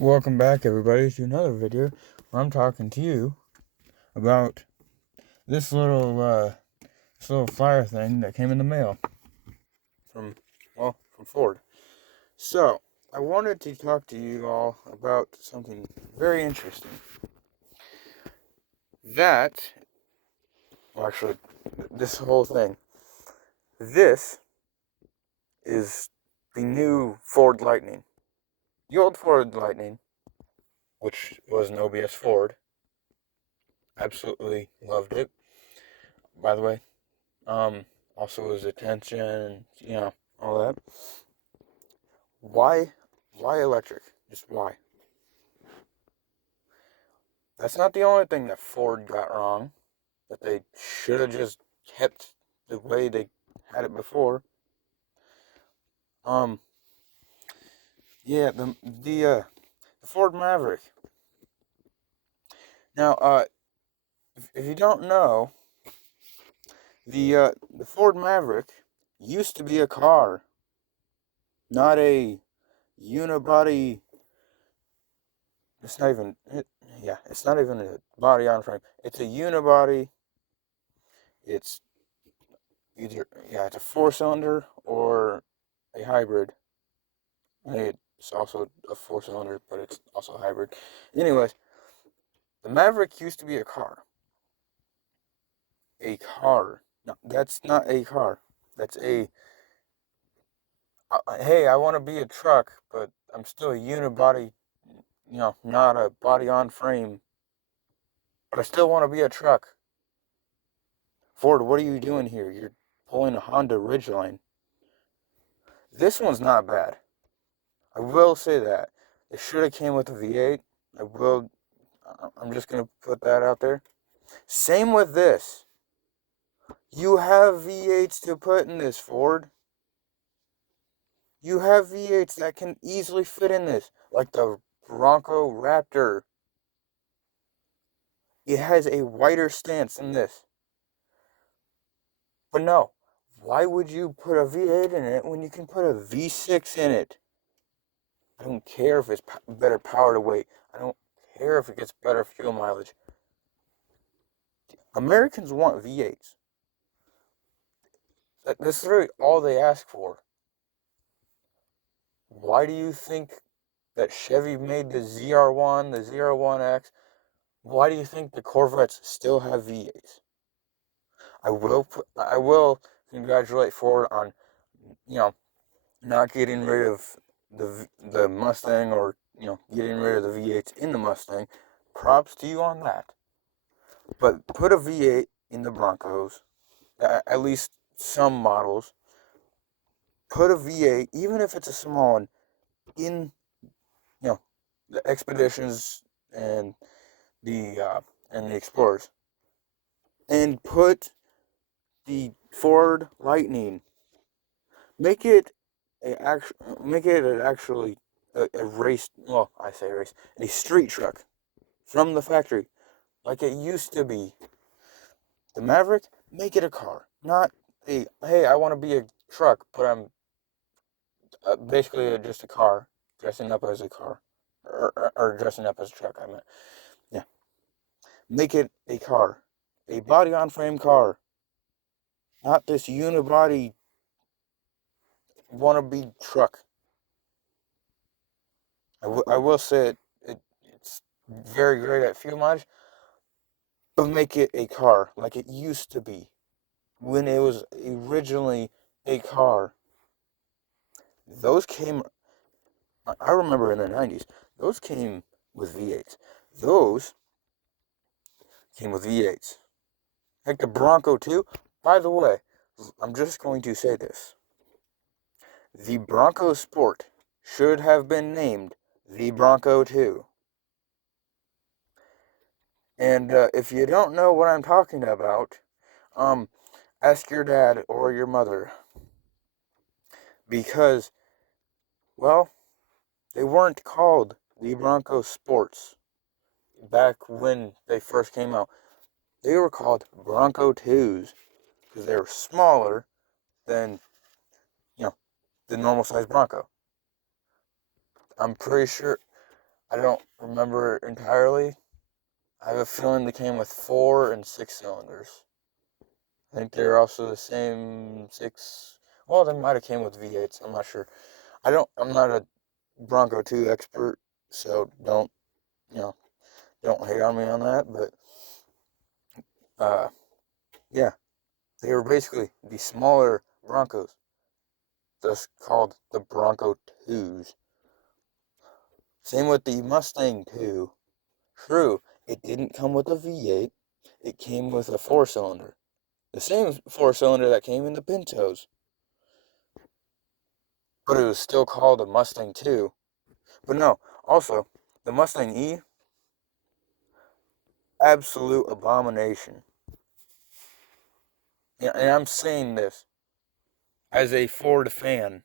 Welcome back, everybody, to another video where I'm talking to you about this little flyer thing that came in the mail from Ford. So, I wanted to talk to you all about something very interesting. Actually, this whole thing. This is the new Ford Lightning. The old Ford Lightning, which was an OBS Ford, absolutely loved it. By the way, also his attention, all that. Why electric? Just why? That's not the only thing that Ford got wrong. That they should have just kept the way they had it before. Um, yeah, the Ford Maverick. Now, if you don't know, the Ford Maverick used to be a car, not a unibody. It's not even. It's not even a body on frame. It's a unibody. It's it's a four-cylinder or a hybrid. It's also a four-cylinder, but it's also a hybrid. Anyways, the Maverick used to be a car. A car. No, that's not a car. That's a. Hey, I want to be a truck, but I'm still a unibody. Not a body on frame. But I still want to be a truck. Ford, what are you doing here? You're pulling a Honda Ridgeline. This one's not bad. I will say that. It should have came with a V8. I'm just going to put that out there. Same with this. You have V8s to put in this, Ford. You have V8s that can easily fit in this. Like the Bronco Raptor. It has a wider stance than this. But no. Why would you put a V8 in it when you can put a V6 in it? I don't care if it's better power to weight. I don't care if it gets better fuel mileage. Americans want V8s. That's really all they ask for. Why do you think that Chevy made the ZR1, the ZR1X? Why do you think the Corvettes still have V8s? I will congratulate Ford on, not getting rid of the Mustang, or getting rid of the V8s in the Mustang. Props to you on that. But put a V8 in the Broncos, at least some models. Put a V8, even if it's a small one, in the Expeditions and the Explorers, and put the Ford Lightning. Make it actually a race. Well, I say race, a street truck from the factory, like it used to be. The Maverick, make it a car, not a hey, I want to be a truck, but I'm basically just a car dressing up as a car, or dressing up as a truck. I meant, yeah. Make it a car, a body on frame car, not this unibody wannabe truck. I will say it's very great at fuel mileage, but make it a car like it used to be when it was originally a car. Those came, I remember in the 90s, those came with V8s. Those came with V8s. Like the Bronco too. By the way, I'm just going to say this. The Bronco Sport should have been named the Bronco 2. And if you don't know what I'm talking about, ask your dad or your mother. Because, well, they weren't called the Bronco Sports back when they first came out. They were called Bronco 2s because they were smaller than, the normal size Bronco. I'm pretty sure I don't remember it entirely. I have a feeling they came with 4 and 6 cylinders. I think they're also the same 6. Well, they might have came with V8s. I'm not sure. I'm not a Bronco 2 expert, so you know, don't hate on me on that. But yeah, they were basically the smaller Broncos, thus called the Bronco 2s. Same with the Mustang 2. True, it didn't come with a V8. It came with a 4-cylinder. The same 4-cylinder that came in the Pintos. But it was still called a Mustang 2. But no, also, the Mustang E, absolute abomination. And I'm saying this as a Ford fan.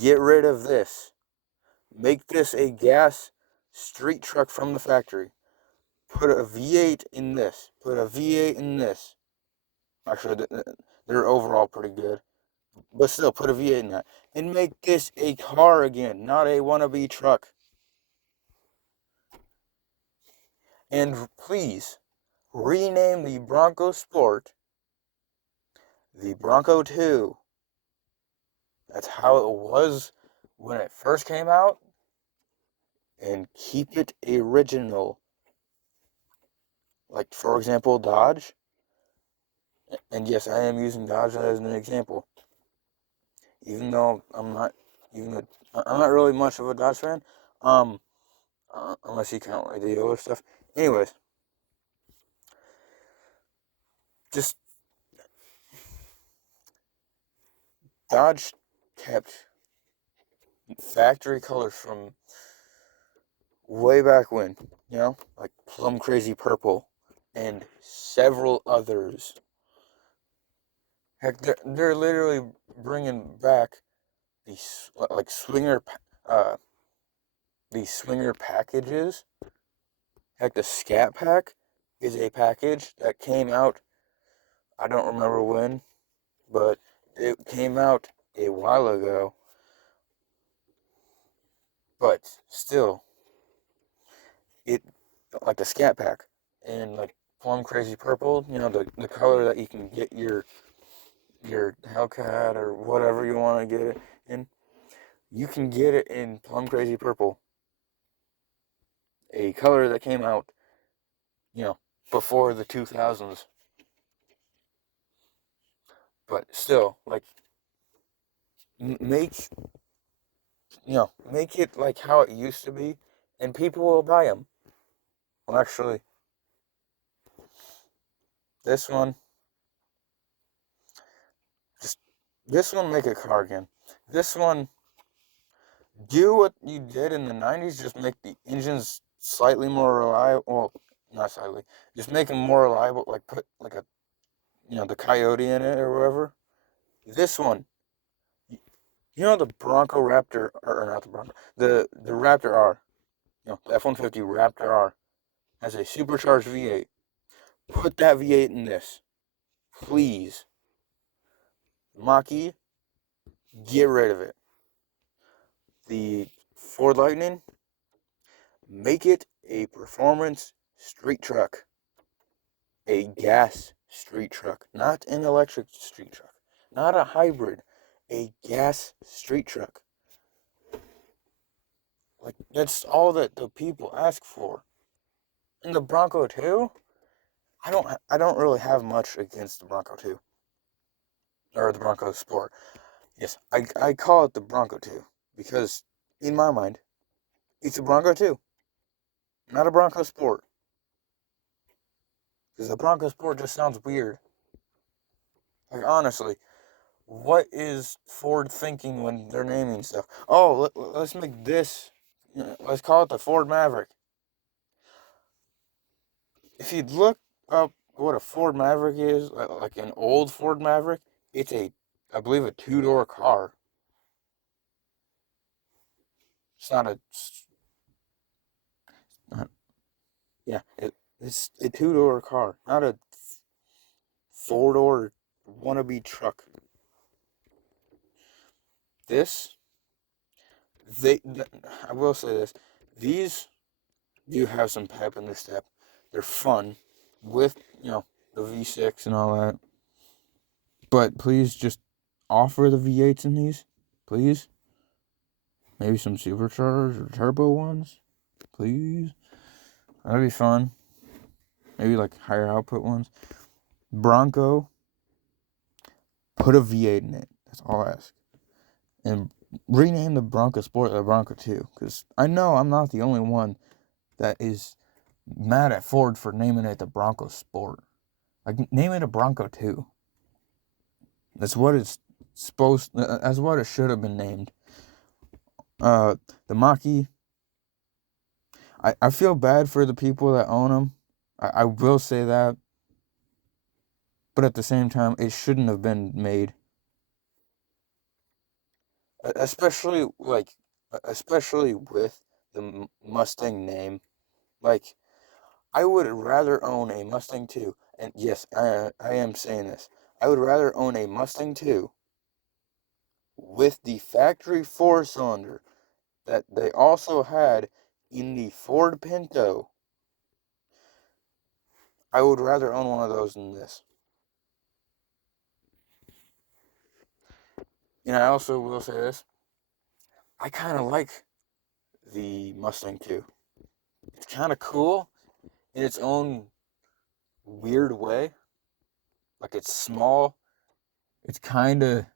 Get rid of this. Make this a gas street truck from the factory. Put a V8 in this. Put a V8 in this. Actually, they're overall pretty good. But still, put a V8 in that. And make this a car again, not a wannabe truck. And please, rename the Bronco Sport the Bronco 2. That's how it was when it first came out. And keep it original. Like, for example, Dodge. And yes, I am using Dodge as an example. Even though I'm not really much of a Dodge fan. Unless you count like the other stuff. Anyways, just Dodge kept factory colors from way back when, like Plum Crazy Purple and several others. Heck, they're literally bringing back these like uh, these swinger packages. Heck, the Scat Pack is a package that came out. I don't remember when, but it came out a while ago. But still, it like the Scat Pack and like Plum Crazy Purple. The color that you can get your Hellcat or whatever you want to get it in. You can get it in Plum Crazy Purple, a color that came out, before the 2000s. But still, like, make make it like how it used to be, and people will buy them. Well, actually, this one, just this one, make a car again. This one, do what you did in the 90s. Just make the engines slightly more reliable. Well, not slightly. Just make them more reliable. Like put like the Coyote in it or whatever. This one, the Bronco Raptor, or not the Bronco, the Raptor R, the F-150 Raptor R has a supercharged V8. Put that V8 in this, please. Mach-E, get rid of it. The Ford Lightning, make it a performance street truck, a gas street truck, not an electric street truck, not a hybrid, a gas street truck. Like, that's all that the people ask for. And the Bronco 2, I don't really have much against the Bronco 2 or the Bronco Sport. Yes, I call it the Bronco 2 because in my mind, it's a Bronco 2, not a Bronco Sport. Because the Bronco Sport just sounds weird. Like, honestly, what is Ford thinking when they're naming stuff? Oh, let's make this, let's call it the Ford Maverick. If you look up what a Ford Maverick is, like an old Ford Maverick, it's I believe, a 2-door car. It's not, yeah, it's a 2-door car, not a 4-door wannabe truck. This I will say this, these do have some pep in the step. They're fun with, the V6 and all that. But please just offer the V8s in these, please. Maybe some supercharged or turbo ones, please. That'd be fun. Maybe like higher output ones. Bronco, put a V8 in it. That's all I ask. And rename the Bronco Sport the Bronco 2. Because I know I'm not the only one that is mad at Ford for naming it the Bronco Sport. Like, name it a Bronco 2. That's what it's that's what it should have been named. The Mach-E, I feel bad for the people that own them. I will say that. But at the same time, it shouldn't have been made. Especially with the Mustang name. Like, I would rather own a Mustang 2. And yes, I am saying this. I would rather own a Mustang 2 with the factory 4-cylinder that they also had in the Ford Pinto. I would rather own one of those than this. And I also will say this. I kind of like the Mustang 2. It's kind of cool in its own weird way. Like, it's small. It's kind of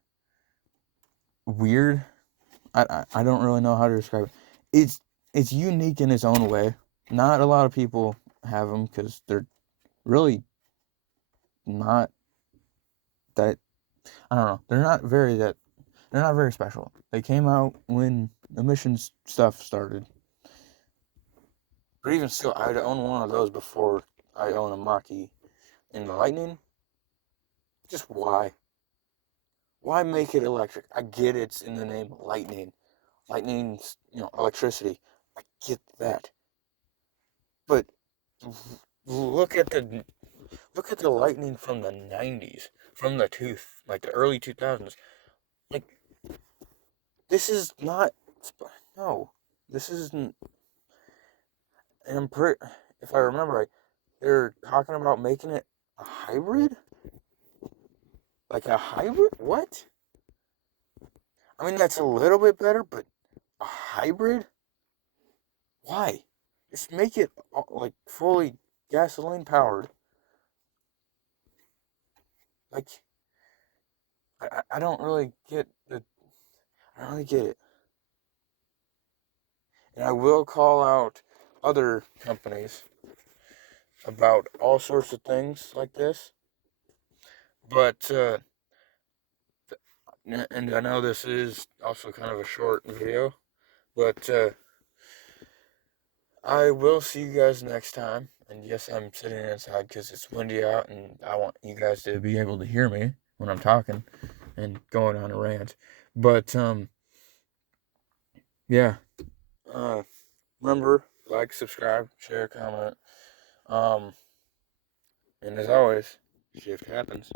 weird. I don't really know how to describe it. It's unique in its own way. Not a lot of people have them because they're really not that. I don't know. They're not very special. They came out when emissions stuff started. But even still, I'd own one of those before I own a Mach-E. And the Lightning, just why? Why make it electric? I get it's in the name Lightning. Lightning's, electricity. I get that. But look at the Lightning from the 90s, from the early 2000s. Like, this is not, no, this isn't, and if I remember right, they're talking about making it a hybrid? Like a hybrid? What? I mean, that's a little bit better, but a hybrid? Why? Just make it, like, fully gasoline powered. Like, I don't really get I don't really get it. And I will call out other companies about all sorts of things like this. But, and I know this is also kind of a short video, but I will see you guys next time. And yes, I'm sitting inside because it's windy out, and I want you guys to be able to hear me when I'm talking and going on a rant. But, yeah. Remember, like, subscribe, share, comment. And as always, shift happens.